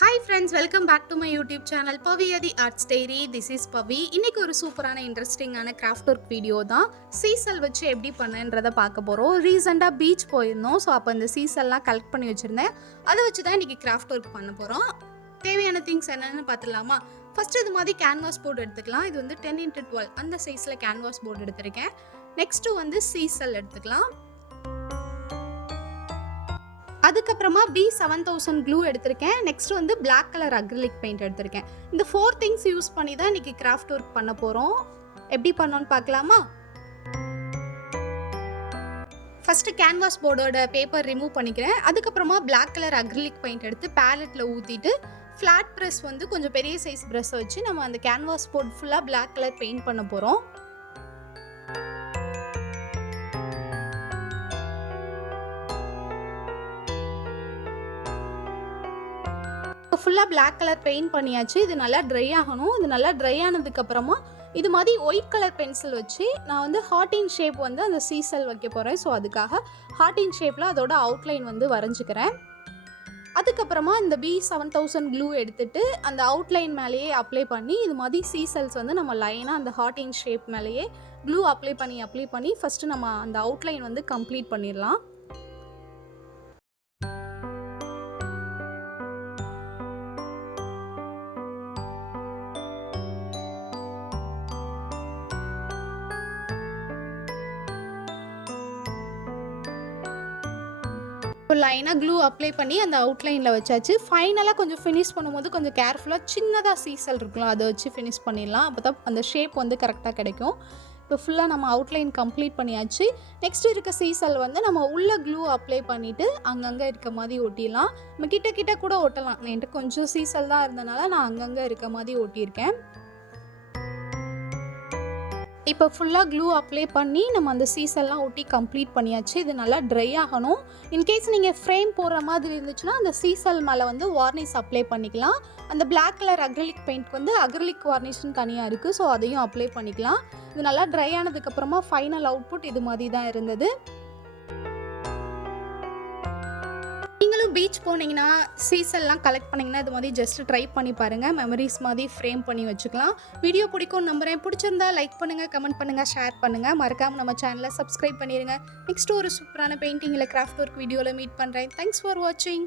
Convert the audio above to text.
Hi friends, welcome back to my YouTube channel Paviyadi Arts Diary. This is Pavi. இன்னைக்கு ஒரு சூப்பரான இன்ட்ரெஸ்டிங்கான craft work video தான். சீசல் வச்சு எப்படி பண்ணன்றதை பார்க்க போறோம். ரீசெண்டா பீச் போயிருந்தோம். ஸோ அப்போ இந்த சீசல்லாம் கலெக்ட் பண்ணி வச்சிருந்தேன். அதை வச்சு தான் இன்னைக்கு கிராஃப்ட் ஒர்க் பண்ண போறோம். தேவையான திங்ஸ் என்னன்னு பார்த்துடலாமா? ஃபர்ஸ்ட் இது மாதிரி கேன்வாஸ் போர்டு எடுத்துக்கலாம். இது வந்து 10x12 அந்த சைஸ்ல கேன்வாஸ் போர்டு எடுத்திருக்கேன். நெக்ஸ்ட் வந்து சீசல் எடுத்துக்கலாம். அதுக்கப்புறமா B7000 க்ளூ எடுத்திருக்கேன். நெக்ஸ்ட் வந்து பிளாக் கலர் அக்ரிலிக் பெயிண்ட் எடுத்திருக்கேன். இந்த 4 திங்ஸ் யூஸ் பண்ணி தான் இன்னைக்கு கிராஃப்ட் ஒர்க் பண்ண போகிறோம். எப்படி பண்ணோன்னு பார்க்கலாமா? ஃபஸ்ட்டு கேன்வாஸ் போர்டோட பேப்பர் ரிமூவ் பண்ணிக்கிறேன். அதுக்கப்புறமா பிளாக் கலர் அக்ரிலிக் பெயிண்ட் எடுத்து பேலட்டில் ஊற்றிட்டு ஃப்ளாட் ப்ரெஸ் வந்து கொஞ்சம் பெரிய சைஸ் ப்ரெஸ்ஸை வச்சு நம்ம அந்த கேன்வாஸ் போர்டு ஃபுல்லாக பிளாக் கலர் பெயிண்ட் பண்ண போகிறோம். ஃபுல்லாக பிளாக் கலர் பெயிண்ட் பண்ணியாச்சு. இது நல்லா ட்ரை ஆகணும். இது நல்லா ட்ரை ஆனதுக்கப்புறமா இது மாதிரி ஒயிட் கலர் பென்சில் வச்சு நான் வந்து ஹார்டின் ஷேப் வந்து அந்த சீசல் வைக்க போகிறேன். ஸோ அதுக்காக ஹார்டின் ஷேப்பில் அதோட அவுட்லைன் வந்து வரைஞ்சிக்கிறேன். அதுக்கப்புறமா இந்த B7000 க்ளூ எடுத்துகிட்டு அந்த அவுட்லைன் மேலேயே அப்ளை பண்ணி இது மாதிரி சீசல்ஸ் வந்து நம்ம லைனாக அந்த ஹார்டின் ஷேப் மேலேயே க்ளூ அப்ளை பண்ணி ஃபஸ்ட்டு நம்ம அந்த அவுட்லைன் வந்து கம்ப்ளீட் பண்ணிடலாம். லைனாக க்ளூ அப்ளை பண்ணி அந்த அவுட்லைனில் வச்சாச்சு. ஃபைனலாக கொஞ்சம் ஃபினிஷ் பண்ணும்போது கொஞ்சம் கேர்ஃபுல்லாக சின்னதாக சீசல் இருக்கலாம், அதை வச்சு ஃபினிஷ் பண்ணிடலாம். அப்போ தான் அந்த ஷேப் வந்து கரெக்டாக கிடைக்கும். இப்போ ஃபுல்லாக நம்ம அவுட்லைன் கம்ப்ளீட் பண்ணியாச்சு. நெக்ஸ்ட் இருக்க சீசல் வந்து நம்ம உள்ள க்ளூ அப்ளை பண்ணிவிட்டு அங்கங்கே இருக்க மாதிரி ஒட்டிடலாம். நம்ம கிட்ட கூட ஒட்டலாம். என்கிட்ட கொஞ்சம் சீசல் தான் இருந்தனால நான் அங்கங்கே இருக்க மாதிரி ஒட்டியிருக்கேன். இப்போ ஃபுல்லாக க்ளூ அப்ளை பண்ணி நம்ம அந்த சீசல்லாம் ஒட்டி கம்ப்ளீட் பண்ணியாச்சு. இது நல்லா ட்ரை ஆகணும். இன்கேஸ் நீங்கள் ஃப்ரேம் போடுற மாதிரி இருந்துச்சுன்னா அந்த சீசல் மேலே வந்து வார்னிஷ் அப்ளை பண்ணிக்கலாம். அந்த பிளாக் கலர் அக்ரிலிக் பெயிண்ட்க்கு வந்து அக்ரிலிக் வார்னிஷ்னு தனியாக இருக்குது. ஸோ அதையும் அப்ளை பண்ணிக்கலாம். இது நல்லா ட்ரை ஆனதுக்கப்புறமா ஃபைனல் அவுட்புட் இது மாதிரி தான் இருந்தது. நீங்களும் பீச் போனீங்கன்னா சீசல்லாம் கலெக்ட் பண்ணிங்கன்னா இது மாதிரி ஜஸ்ட் ட்ரை பண்ணி பாருங்கள். மெமரிஸ் மாதிரி ஃப்ரேம் பண்ணி வச்சுக்கலாம். வீடியோ பிடிக்கும் நம்புறேன். பிடிச்சிருந்தா லைக் பண்ணுங்கள், கமெண்ட் பண்ணுங்கள், ஷேர் பண்ணுங்கள். மறக்காமல் நம்ம சேனலை சப்ஸ்கிரைப் பண்ணிடுங்க. நெக்ஸ்ட் ஒரு சூப்பரான பெயிண்டிங் இல்லை கிராஃப்ட் ஒர்க் வீடியோவில் மீட் பண்ணுறேன். தேங்க்ஸ் ஃபார் வாட்சிங்.